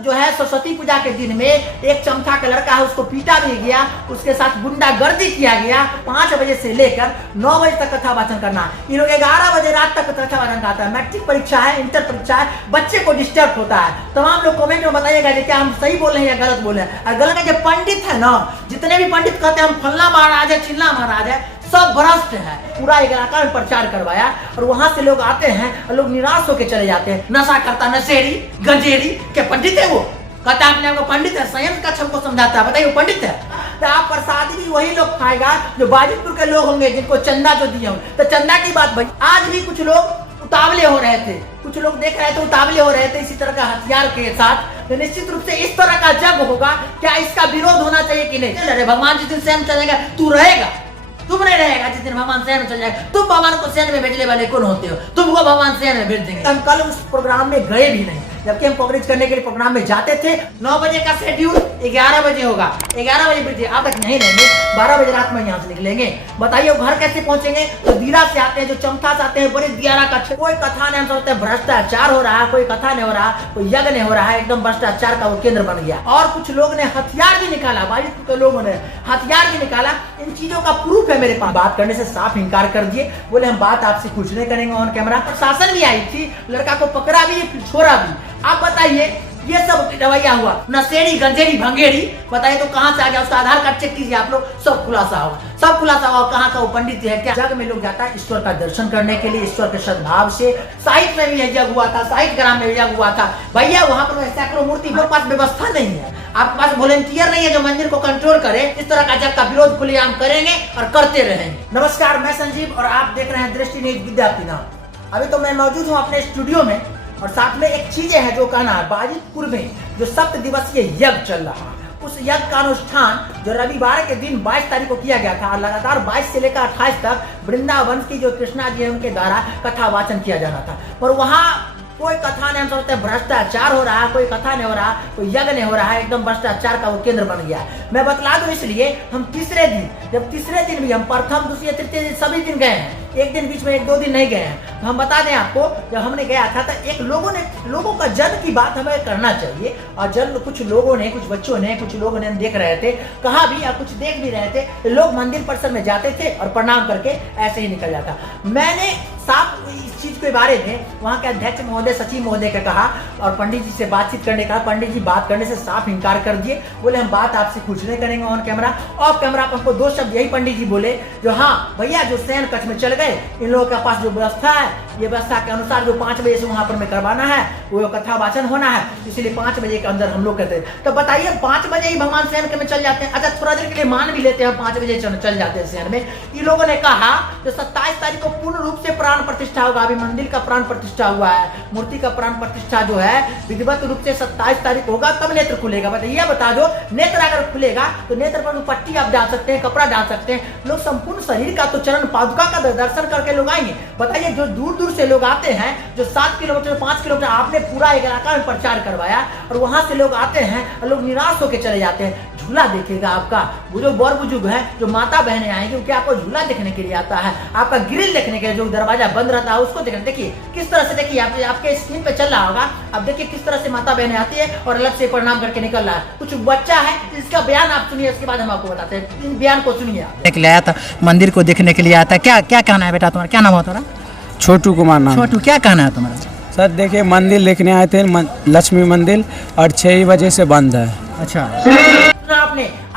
जो है सरस्वती पूजा के दिन में एक चमथा का लड़का है, उसको पीटा भी गया, उसके साथ गुंडागर्दी किया गया। 5 बजे से लेकर 9 बजे तक कथा वाचन करना। ये लोग 11 बजे रात तक कथा वाचन करता है। मैट्रिक परीक्षा है, इंटर परीक्षा है, बच्चे को डिस्टर्ब होता है। तमाम लोग कमेंट में बताइएगा कि क्या हम सही बोल रहे हैं या गलत बोल रहे हैं। और गलत है, जो पंडित है ना, जितने भी पंडित कहते हैं हम फल्ला महाराज है, चिल्ला महाराज है, सब भ्रष्ट है। पूरा इलाका में प्रचार करवाया और वहां से लोग आते हैं और लोग निराश होकर चले जाते हैं। नशा करता नशेड़ी गंजेड़ी क्या पंडित है वो? कहता है अपने आपको पंडित है, संयम का सबको समझाता है। बताइए वो पंडित है? तो आप प्रसाद भी वही लोग खाएगा जो बाजितपुर के लोग होंगे, जिनको चंदा जो दिए होंगे। तो चंदा की बात भाई, आज भी कुछ लोग उतावले हो रहे थे, कुछ लोग देख रहे थे उतावले हो रहे थे इसी तरह का हथियार के साथ। तो निश्चित रूप से इस तरह का जग होगा, क्या इसका विरोध होना चाहिए कि नहीं? अरे भगवान जिस दिन स्वयं चलेगा तू रहेगा, तुम नहीं रहेगा जिस दिन भगवान शहर में चल जाएगा। तुम भगवान को शहर में भेजने वाले कौन होते हो? तुमको भगवान शहर में भेज देंगे। हम कल उस प्रोग्राम में गए भी नहीं, जबकि हम कवरेज करने के लिए प्रोग्राम में जाते थे। 9 बजे का शेड्यूल 11 बजे होगा, 11 बजे ब्रिज आप तक नहीं रहेंगे, 12 बजे रात में यहाँ से निकलेंगे। बताइए घर कैसे पहुंचेंगे? तो दीरा से आते हैं, जो चमथा से आते हैं, बड़े दियारा का कोई कथा नहीं। हम सोचते हैं भ्रष्टाचार हो रहा है, कोई कथा नहीं हो रहा, कोई यज्ञ नहीं हो रहा है, एकदम भ्रष्टाचार का वो केंद्र बन गया। और कुछ लोग ने हथियार भी निकाला, बाजितपुर के लोगों ने हथियार भी निकाला। इन चीजों का प्रूफ है मेरे पास। बात करने से साफ इनकार कर दिए, बोले हम बात आपसे कुछ नहीं करेंगे ऑन कैमरा। प्रशासन भी आई थी, लड़का को पकड़ा भी छोड़ा भी। आप बताइए ये सब रवैया हुआ, नशेड़ी गंजेड़ी भंगेड़ी, बताइए तो कहां से आ गया? उसका आधार कार्ड चेक कीजिए आप लोग, सब खुलासा होगा, सब खुलासा होगा कहां का वो पंडित है। क्या जग में लोग जाता है ईश्वर का दर्शन करने के लिए, ईश्वर के सद्भाव से। साहित्य में भी यज्ञ हुआ था, साहित्य ग्राम में यज्ञ हुआ था। भैया वहां पर सैकड़ों मूर्ति, मेरे पास व्यवस्था नहीं है, आपके पास वॉलंटियर नहीं है जो मंदिर को कंट्रोल करे। इस तरह का जग का विरोध खुलेआम करेंगे और करते रहेंगे। नमस्कार, मैं संजीव और आप देख रहे हैं दृष्टि न्यूज विद्यार्थी। अभी तो मैं मौजूद हूँ अपने स्टूडियो में और साथ में एक चीज है जो कहना है, बाजितपुर में जो 7 दिवसीय यज्ञ चल रहा है, उस यज्ञ का अनुष्ठान जो रविवार के दिन 22 तारीख को किया गया था, लगातार 22 से लेकर 28 तक वृंदावन की जो कृष्णा जी है उनके द्वारा कथा वाचन किया जाना था। और वहाँ कोई कथा नहीं, हम सोचते हैं भ्रष्टाचार हो रहा है, कोई कथा नहीं हो रहा, कोई यज्ञ नहीं हो रहा है, एकदम भ्रष्टाचार का वो केंद्र बन गया। मैं बतला दूं इसलिए, हम तीसरे दिन, जब तीसरे दिन भी हम प्रथम दूसरे तृतीय दिन सभी दिन गए हैं, एक दिन बीच में 1-2 दिन नहीं गए हैं। तो हम बता दें आपको, जब हमने गया था तो एक लोगों का जन्म की बात हमें करना चाहिए। और जन्म कुछ लोगों ने, कुछ बच्चों ने, कुछ लोगों ने हम देख रहे थे, कहा भी या कुछ देख भी रहे थे, लोग मंदिर परिसर में जाते थे और प्रणाम करके ऐसे ही निकल जाता। मैंने साफ इस चीज के बारे में वहाँ के अध्यक्ष महोदय, सचिव महोदय का कहा और पंडित जी से बातचीत करने का, पंडित जी बात करने से साफ इनकार कर दिए, बोले हम बात आपसे कुछ नहीं करेंगे ऑन कैमरा। ऑफ कैमरा पर हमको 2 शब्द यही पंडित जी बोले, जो हाँ भैया जो शयन कक्ष में चल गए, इन लोगों के पास जो व्यवस्था है, ये व्यवस्था के अनुसार जो 5 बजे से वहां पर में करवाना है वो कथा वाचन होना है, इसलिए 5 बजे के अंदर हम लोग कहते हैं। तो बताइए 5 बजे ही भगवान शयन में चल जाते हैं। अच्छा थोड़ा देर के लिए मान भी लेते हैं 5 बजे चल जाते हैं शयन में। इन लोगों ने कहा जो 27 तारीख को पूर्ण रूप से प्राण प्रतिष्ठा होगा। अभी मंदिर का प्राण प्रतिष्ठा हुआ है, मूर्ति का प्राण प्रतिष्ठा जो है विधिवत रूप से 27 तारीख को होगा, तब नेत्र खुलेगा। बताइए बता दो, नेत्र अगर खुलेगा तो नेत्र पर पट्टी आप डाल सकते हैं, कपड़ा डाल सकते हैं, लोग संपूर्ण शरीर का तो चरण पादुका का दर्शन करके लोग आएंगे। बताइए जो दूर दूर से लोग आते हैं, जो 7 किलोमीटर 5 किलोमीटर आपने पूरा इलाका में प्रचार करवाया और वहां से लोग आते हैं और लोग निराश होकर चले जाते हैं। झूला देखेगा आपका, वो जो बड़ बुजुर्ग है, जो माता बहनें आएंगी, क्योंकि आपको झूला देखने के लिए आता है, आपका ग्रिल देखने के लिए, जो दरवाजा बंद रहता है उसको देखने। देखिए किस तरह से, देखिए आपके स्क्रीन पे चल रहा होगा, अब देखिए किस तरह से माता बहनें आती है और अलग से प्रणाम करके निकल रहा है। कुछ बच्चा है, इसका बयान आप सुनिए, उसके बाद हम आपको बताते हैं। इन बयान को सुनिए। आया था मंदिर को देखने के लिए आता है, क्या क्या कहना है बेटा तुम्हारा? क्या नाम है तुम्हारा? छोटू कुमार नाम। छोटू, क्या कहना है तुम्हारा? सर देखिए मंदिर देखने आए थे, लक्ष्मी मंदिर, और 6 बजे से बंद है। अच्छा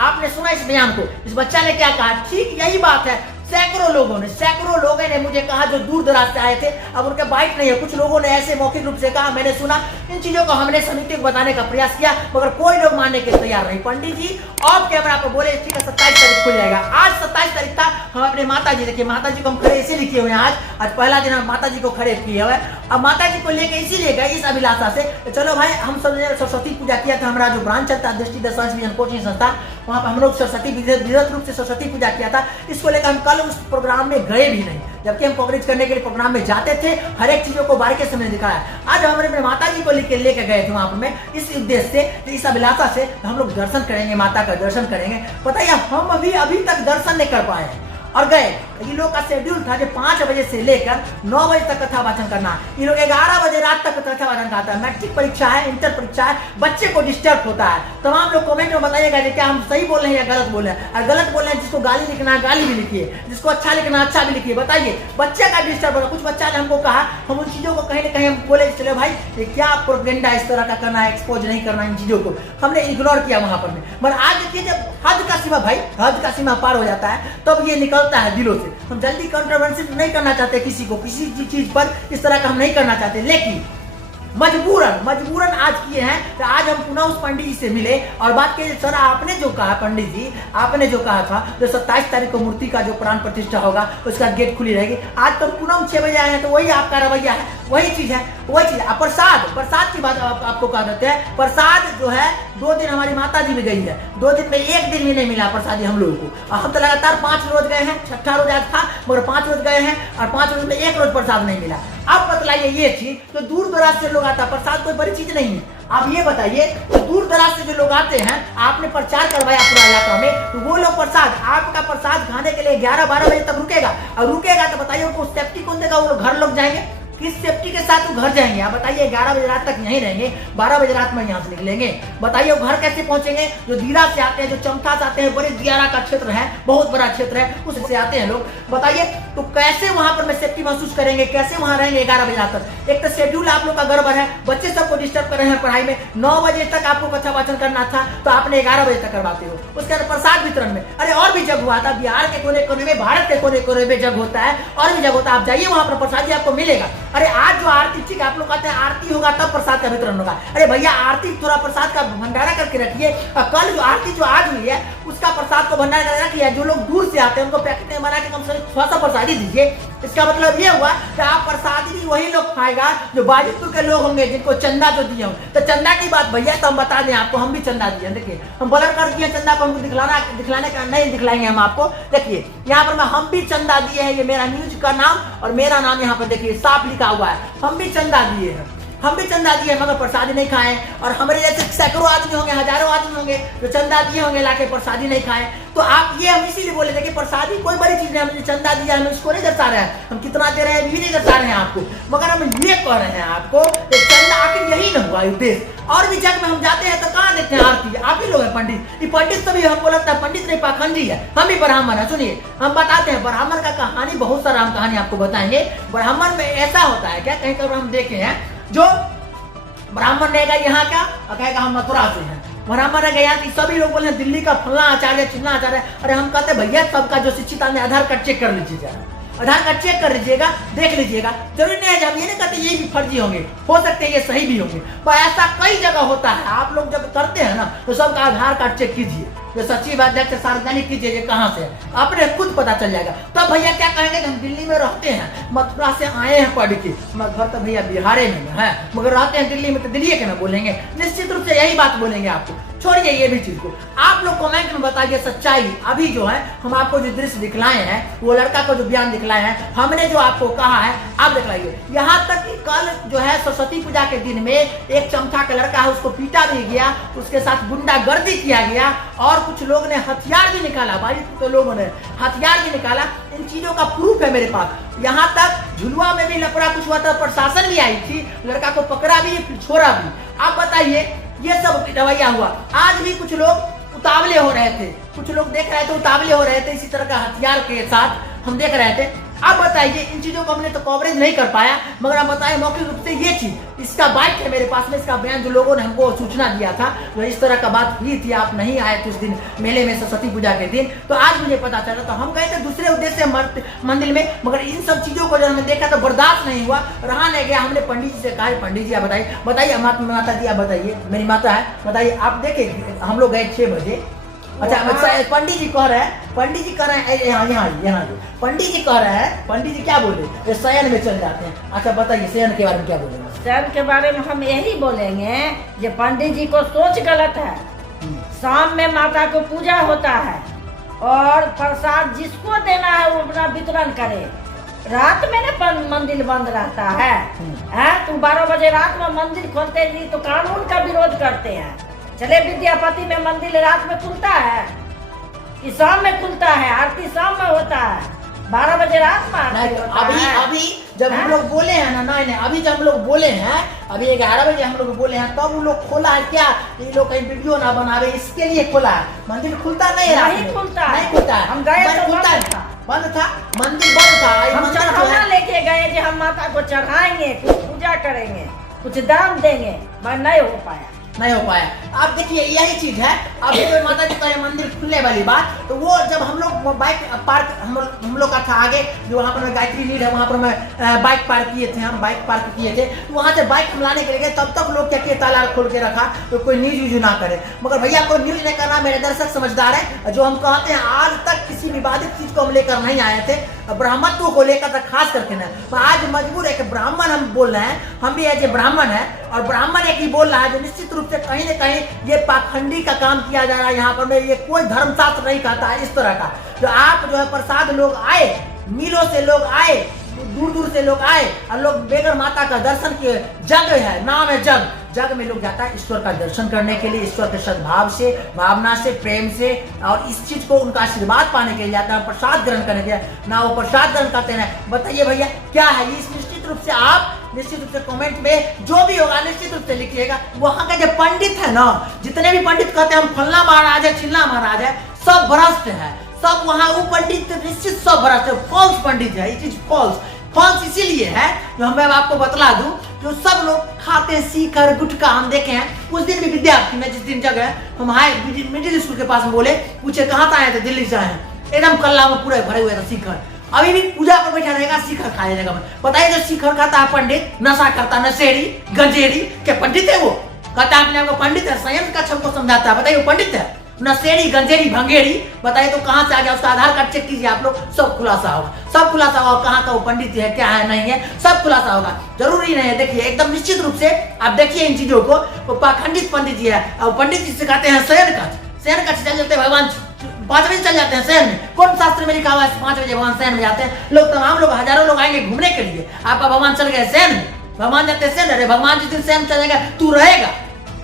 आपने सुना इस बयान को? इस बच्चा ने क्या कहा? ठीक यही बात है। सैकड़ों लोगों ने मुझे कहा जो दूर दराज से आए थे, अब उनके बाइक नहीं है, कुछ लोगों ने ऐसे मौखिक रूप से कहा, मैंने सुना। इन चीजों को हमने समिति को बताने का प्रयास किया मगर कोई लोग मानने के तैयार नहीं। पंडित जी ऑफ कैमरा पर बोले ठीक है 27 तारीख खुल जाएगा। आज 27 तारीख था, हम अपने माता जी, देखिए माता जी को हम खड़े इसीलिए किए हुए हैं। आज पहला दिन हम माता जी को खड़े किए हुए। अब माता जी को लेके इसीलिए गए इस अभिलाषा से, चलो भाई हम सब सरस्वती पूजा किया था, हमारा जो ब्रांच चलता है दृष्टि दर्शन कोचिंग संस्था, वहाँ पर हम लोग सरस्वती विधिवत रूप से सरस्वती पूजा किया था। इसको लेकर हम कल उस प्रोग्राम में गए भी नहीं, जबकि हम कवरेज करने के लिए प्रोग्राम में जाते थे, हर एक चीजों को बारीकी से मैंने दिखाया। आज हम अपने माता जी को लेकर गए थे वहां पर में, इस उद्देश्य से, इस अभिलाषा से हम लोग दर्शन करेंगे, माता का दर्शन करेंगे। पता है हम अभी तक दर्शन नहीं कर पाए और गए ये लोग का शेड्यूल था जो 5 बजे से लेकर 9 बजे तक कथा वाचन करना। ये लोग 11 बजे रात तक कथा वाचन करता है। मैट्रिक परीक्षा है, इंटर परीक्षा है, बच्चे को डिस्टर्ब होता है। तमाम लोग कमेंट में बताइएगा कि क्या हम सही बोल रहे हैं या गलत बोल रहे हैं। और गलत बोल रहे हैं, जिसको गाली लिखना है गाली भी लिखिए, जिसको अच्छा लिखना है अच्छा भी लिखिए। बताइए बच्चे का डिस्टर्ब होगा। कुछ बच्चा ने हमको कहा, हम उन चीजों को कहीं ना कहीं हम बोले चले भाई ये क्या प्रोपेगेंडा इस तरह का करना है, एक्सपोज नहीं करना इन चीजों को, हमने इग्नोर किया वहां पर में। मगर आज देखिए जब हद का सीमा भाई हद का सीमा पार हो जाता है तब ये निकलता है दिलों से। हम जल्दी कंट्रोवर्सी नहीं करना चाहते, किसी को किसी चीज पर इस तरह का हम नहीं करना चाहते, लेकिन मजबूरन आज किए हैं। तो आज हम पुनः उस पंडित जी से मिले और बात किए, सर आपने जो कहा पंडित जी, आपने जो कहा था जो 27 तारीख को मूर्ति का जो प्राण प्रतिष्ठा होगा उसका गेट खुली रहेगी। आज तो पुनः हम 6 बजे आए हैं, तो वही आपका रवैया है, वही चीज है। प्रसाद की बात आपको कह देते हैं। प्रसाद जो है 2 दिन हमारी माता जी में गई है, 2 दिन में 1 दिन भी नहीं मिला प्रसादी हम लोगों को। हम तो लगातार 5 रोज गए हैं, 6ठा रोज आज था मगर 5 रोज गए हैं और 5 रोज में 1 रोज प्रसाद नहीं मिला। अब बतलाइए ये चीज तो दूर दराज से लोग आता, प्रसाद कोई बड़ी चीज नहीं है। आप ये बताइए तो दूर दराज से जो लोग आते हैं, आपने प्रचार करवाया पूरा इलाका में, तो वो लोग प्रसाद आपका प्रसाद खाने के लिए 11-12 बजे तक रुकेगा और रुकेगा तो बताइए उनको सेफ्टी कौन देगा? वो लोग घर लोग जाएंगे, किस सेफ्टी के साथ वो घर जाएंगे? आप बताइए 11 बजे रात तक यहीं रहेंगे, 12 बजे रात में यहाँ से निकलेंगे, बताइए वो घर कैसे पहुंचेंगे? जो दीरा से आते हैं, जो चमथा से आते हैं, बड़े दियारा का क्षेत्र है, बहुत बड़ा क्षेत्र है, उससे आते हैं लोग, बताइए तो कैसे वहां पर मैं सेफ्टी महसूस करेंगे? कैसे वहां रहेंगे 11 बजे रात तक? एक तो शेड्यूल आप लोग का गड़बड़ है, बच्चे सबको डिस्टर्ब कर रहे हैं पढ़ाई में। 9 बजे तक आपको कथा वाचन करना था तो आपने 11 बजे तक करवाते हो। उसके बाद प्रसाद वितरण में अरे और भी जग हुआ था, बिहार के कोने कोने में, भारत के कोने कोने में जग होता है, और भी जग होता है। आप जाइए वहां पर प्रसाद जी आपको मिलेगा। अरे आज जो आरती, ठीक आप लोग कहते हैं आरती होगा तब प्रसाद का वितरण होगा। अरे भैया आरती थोड़ा प्रसाद का भंडारा करके रखिए, और कल जो आरती जो आज हुई है उसका प्रसाद को भंडारा करके रखिए। जो लोग दूर से आते हैं उनको पैकेट में बना के कम से कम 600 प्रसादी दीजिए। इसका मतलब ये हुआ कि आप प्रसादी भी वही लोग खाएगा जो बाजितपुर के लोग होंगे जिनको चंदा जो दिए होंगे। तो चंदा की बात भैया तो हम बता दें आपको, हम भी चंदा दिए। देखिए हम बदल कर दिए चंदा को, हमको दिखलाने का नहीं दिखलाएंगे हम आपको। देखिए यहाँ पर हम भी चंदा दिए हैं, ये मेरा न्यूज का नाम और मेरा नाम यहाँ पर देखिए साफ लिखा हुआ है, हम भी चंदा दिए हैं, हम भी चंदा दिए मगर प्रसादी नहीं खाए। और हमारे जैसे सैकड़ों आदमी होंगे, हजारों आदमी होंगे जो चंदा दिए होंगे लाके प्रसादी नहीं खाए। तो आप ये हम इसीलिए बोले थे कि प्रसादी कोई बड़ी चीज नहीं, हमने चंदा दिया हम इसको नहीं दर्शा रहे हैं, हम कितना दे रहे हैं भी नहीं दर्शा रहे हैं आपको, मगर हम ये कह रहे हैं आपको चंदा आखिर यही न हुआ उद्देश्य। और भी जग में हम जाते हैं तो कहाँ देखते हैं आरती? आप ही लोग हैं पंडित। ये पंडित तो भी हमको लगता है पंडित नहीं पाखंडी है, हम भी ब्राह्मण है। सुनिए हम बताते हैं ब्राह्मण का कहानी, बहुत सारा हम कहानी आपको बताएंगे। ब्राह्मण में ऐसा होता है क्या, कहीं कहीं हम देखे हैं जो ब्राह्मण रहेगा यहाँ का और कहेगा हम मथुरा से हैं, ब्राह्मण रहेगा यहाँ की, सभी लोग बोले दिल्ली का फलना आचार्य चिन्ना आचार्य। अरे हम कहते भैया सबका जो शिक्षित आदमी आधार कार्ड चेक कर लीजिएगा, आधार कार्ड चेक कर लीजिएगा, देख लीजिएगा। जरूरी नहीं है, हम ये नहीं कहते ये भी फर्जी होंगे, हो सकते हैं ये सही भी होंगे, पर ऐसा कई जगह होता है। आप लोग जब करते हैं ना तो सबका आधार कार्ड चेक कीजिए, जो सच्ची बात है सार्वजनिक कीजिए ये कहाँ से है, अपने खुद पता चल जाएगा। तब भैया क्या कहेंगे कि हम दिल्ली में रहते हैं, मथुरा से आए हैं पढ़ के, घर तो भैया बिहारे में है मगर रहते हैं दिल्ली में, तो दिल्ली के ना बोलेंगे, निश्चित रूप से यही बात बोलेंगे आपको। छोड़िए ये भी चीज को, आप लोग कमेंट में बताइए सच्चाई। अभी जो है हम आपको जो दृश्य दिखलाए हैं, वो लड़का को जो बयान दिखलाए हैं, हमने जो आपको कहा है आप दिखलाइए। यहाँ तक कि कल जो है सरस्वती पूजा के दिन में एक चमथा का लड़का है, उसको पीटा भी गया, उसके साथ गुंडागर्दी किया गया और कुछ लोग ने हथियार भी निकाला, बाजितपुर के लोगों ने हथियार भी निकाला। इन चीजों का प्रूफ है मेरे पास। यहाँ तक झुलवा में भी लफड़ा कुछ हुआ था, प्रशासन भी आई थी, लड़का को पकड़ा भी छोड़ा भी। आप बताइए ये सब रवैया हुआ। आज भी कुछ लोग उतावले हो रहे थे, कुछ लोग देख रहे थे उतावले हो रहे थे, इसी तरह का हथियार के साथ हम देख रहे थे। अब बताइए इन चीजों को हमने तो कवरेज नहीं कर पाया, मगर हम बताए मौखिक रूप से ये चीज, इसका बाइक है मेरे पास में, इसका बयान जो लोगों ने हमको सूचना दिया था, जो इस तरह का बात हुई थी, आप नहीं आए थे उस दिन मेले में सरस्वती पूजा के दिन, तो आज मुझे पता चला। तो हम गए थे दूसरे उद्देश्य से मंदिर में, मगर इन सब चीजों को जब हमने देखा तो बर्दाश्त नहीं हुआ, रहा नहीं गया। हमने पंडित जी से कहा पंडित जी आप बताइए माता जी आप बताइए, मेरी माता है, बताइए आप देखे हम लोग गए 6 बजे। अच्छा पंडित जी कह रहे हैं, पंडित जी कह रहे हैं यहाँ पंडित जी कह रहे हैं, पंडित जी क्या बोले शयन में चल जाते हैं। अच्छा बताइए शयन के बारे में क्या बोलेंगे? शयन के बारे में हम यही बोलेंगे कि पंडित जी को सोच गलत है। शाम में माता को पूजा होता है और प्रसाद जिसको देना है वो अपना वितरण करे। रात में ना मंदिर बंद रहता है, तुम 12 बजे रात में मंदिर खोलते जी तो कानून का विरोध करते हैं। चले विद्यापति में मंदिर रात में खुलता है कि शाम में खुलता है, आरती शाम में होता है, 12 बजे रात में आरती नहीं, तो होता है। अभी जब हम लोग बोले हैं ना, नहीं अभी जब हम लोग बोले हैं, अभी 11 बजे हम लोग बोले हैं, तब वो लोग खोला है क्या, ये लोग कहीं वीडियो ना बनावे इसके लिए खोला है। मंदिर खुलता नहीं रात नहीं में। खुलता है। नहीं खुलता है। हम गए तो खुलता बंद है। था। बंद था, मंदिर बंद था। ये हम मंदिर जो चढ़ावा है, लेके गए जो हम माता को चढ़ाएंगे, कुछ पूजा करेंगे, कुछ दान देंगे, पर नहीं हो पाया। नहीं हो पाया। अब देखिए यही चीज है। अब ये माता जी का ये मंदिर खुलने वाली बात, तो वो जब हम लोग बाइक पार्क हम लोग का था आगे, जो वहाँ पर गायत्री नीड है, वहाँ पर मैं बाइक पार्क किए थे, हम बाइक पार्क किए थे, तो वहाँ से बाइक हम लाने के लिए गए, तब तक लोग क्या किए, ताला खोल के रखा, तो कोई न्यूज व्यूज ना करे। मगर भैया कोई न्यूज नहीं करना, मेरे दर्शक समझदार है। जो हम कहते हैं, आज तक किसी विवादित चीज को हम लेकर नहीं आए थे, ब्राह्मणत्व को लेकर तक खास करके ना। तो आज मजबूर है कि ब्राह्मण हम बोल रहे हैं, हम भी एज ए ब्राह्मण है, और ब्राह्मण एक ही बोल रहा है जो निश्चित रूप से कहीं न कहीं ये पाखंडी का काम किया जा रहा है यहाँ पर में। ये कोई धर्मशास्त्र नहीं कहता है इस तरह का। जो आप जो है प्रसाद लोग आए, मिलों से लोग आए, दूर दूर से लोग आए, और लोग बेगर माता का दर्शन किए। जग है, नाम है जग, जग में लोग जाता है ईश्वर का दर्शन करने के लिए, ईश्वर के सद्भाव से, भावना से, प्रेम से, और इस चीज को उनका आशीर्वाद पाने के लिए जाता है, प्रसाद ग्रहण करने के लिए ना। वो प्रसाद ग्रहण करते हैं। बताइए भैया क्या है इस, निश्चित रूप से आप निश्चित रूप से कमेंट में जो भी होगा निश्चित रूप से लिखिएगा। वहां का जो पंडित है ना, जितने भी पंडित कहते हैं हम फलना महाराज है, चिल्ला महाराज है, सब भ्रष्ट है। सब वहाँ वो पंडित निश्चित सब भ्रष्ट है, फॉल्स पंडित है। इट इज फॉल्स इसीलिए है जो मैं आपको बतला दूं, जो सब लोग खाते हैं सीकर गुटखा। हम देखे हैं उस दिन भी विद्यार्थी में, जिस दिन जगह हम आए मिडिल स्कूल के पास में, बोले पूछे कहाँ से आए थे, दिल्ली से आए हैं, एकदम कल्ला में पूरे भरे हुए थे सीकर। अभी भी पूजा पर बैठा रहेगा, शिखर खाया जाएगा। बताइए जो शिखर खाता है पंडित, नशा करता, नशेड़ी गंजेड़ी, क्या पंडित है वो? कहता है अपने आप को पंडित है, संयम का हमको समझाता है। बताइए वो पंडित है? नशेड़ी गंजेड़ी भंगेड़ी, बताइए तो कहाँ से आ गया? उसका आधार कार्ड चेक कीजिए आप लोग, सब खुलासा होगा, सब खुलासा होगा। कहाँ का वो पंडित है, क्या है, नहीं है, सब खुलासा होगा। जरूरी नहीं है। देखिए एकदम निश्चित रूप से आप देखिए इन चीजों को। वो पाखंडित पंडित जी है, और पंडित जी सिखाते हैं शयन का चल जाते हैं भगवान 5 बजे चल जाते हैं शहर में। कौन शास्त्र में लिखा हुआ है 5 बजे भगवान शहर में जाते हैं? लोग तमाम लोग, हजारों लोग आएंगे घूमने के लिए। आपका भगवान चल गए शहर में, भगवान जाते हैं शहर। अरे भगवान जिस दिन शहर में चल जाएगा तू रहेगा,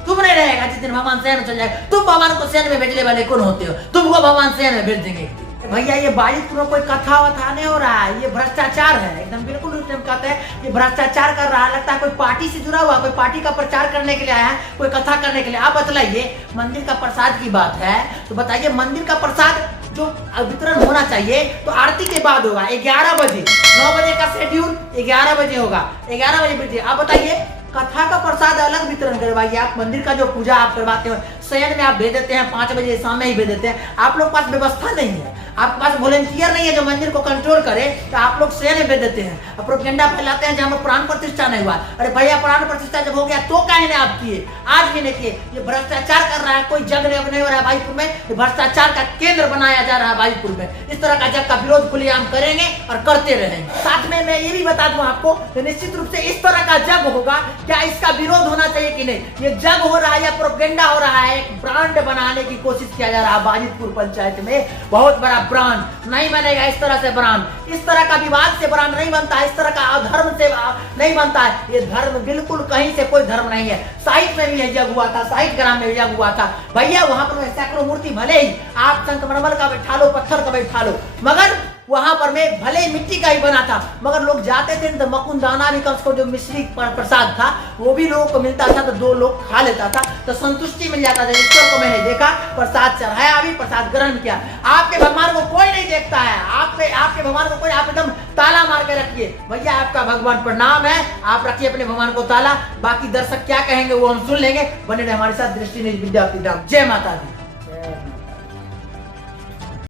तुम नहीं रहेगा। जिस दिन भगवान शहर में चल जाएगा, तुम भगवान को शहर में भेजने वाले कौन होते हो? तुमको भगवान शहर में भेज देंगे। भैया ये बाजितपुर में कोई कथा वथा नहीं हो रहा है, ये भ्रष्टाचार है एकदम। बिल्कुल उस टाइम कहते हैं ये भ्रष्टाचार कर रहा है, लगता है कोई पार्टी से जुड़ा हुआ, कोई पार्टी का प्रचार करने के लिए आया है, कोई कथा करने के लिए। आप बतलाइए, मंदिर का प्रसाद की बात है तो बताइए, मंदिर का प्रसाद जो वितरण होना चाहिए तो आरती के बाद होगा 11 बजे। 9 बजे का शेड्यूल 11 बजे होगा, 11 बजे। आप बताइए कथा का प्रसाद अलग वितरण करवाइए। आप मंदिर का जो पूजा आप करवाते हो, शयन में आप भेज देते हैं, 5 बजे शाम में ही भेज देते हैं। आप लोग पास व्यवस्था नहीं है, आपके पास वॉलंटियर नहीं है जो मंदिर को कंट्रोल करे, तो आप लोग शयन में भेज देते हैं। प्रोपेगेंडा फैलाते हैं जहाँ पर प्राण प्रतिष्ठा नहीं हुआ। अरे भैया प्राण प्रतिष्ठा जब हो गया तो काहे ने आप किए? आज भी नहीं किए। ये भ्रष्टाचार कर रहा है, कोई जग नहीं हो रहा है भाईपुर में। ये भ्रष्टाचार का केंद्र बनाया जा रहा है भाईपुर में। इस तरह का जग का विरोध खुलेआम करेंगे और करते रहेंगे। साथ में मैं ये भी बता दूं आपको, तो निश्चित रूप से इस तरह का जग होगा, क्या इसका विरोध होना चाहिए कि नहीं? ये जग हो रहा है या प्रोपेगेंडा हो रहा है, एक ब्रांड बनाने की कोशिश किया जा रहा है बाजितपुर पंचायत में। बहुत बड़ा ब्रांड नहीं बनेगा इस तरह से ब्रांड। इस तरह का विवाद से ब्रांड नहीं बनता, इस तरह का अधर्म से नहीं बनता है। ये धर्म बिल्कुल कहीं से कोई धर्म नहीं है। साहित्य में भी यह जग हुआ था, साहित्य ग्राम में भी जग हुआ था भैया। वहां पर सैकड़ों मूर्ति, भले ही आप संगमरमर का बैठा लो, पत्थर का बैठा लो, मगर वहां पर में भले ही मिट्टी का ही बना था, मगर लोग जाते थे तो मकुंदाना भी, कम से कम जो मिश्री प्रसाद था वो भी लोगों को मिलता था, तो 2 लोग खा लेता था तो संतुष्टि मिल जाता था। ईश्वर को मैंने देखा, प्रसाद चढ़ाया, भी प्रसाद ग्रहण किया। आपके भगवान को कोई नहीं देखता है, आपके भगवान को कोई, आप एकदम ताला मार के रखिए भैया। आपका भगवान प्रणाम है, आप रखिए अपने भगवान को ताला। बाकी दर्शक क्या कहेंगे वो हम सुन लेंगे। बने रहे हमारे साथ दृष्टि न्यूज़ विद्यार्थी। जय माता दी।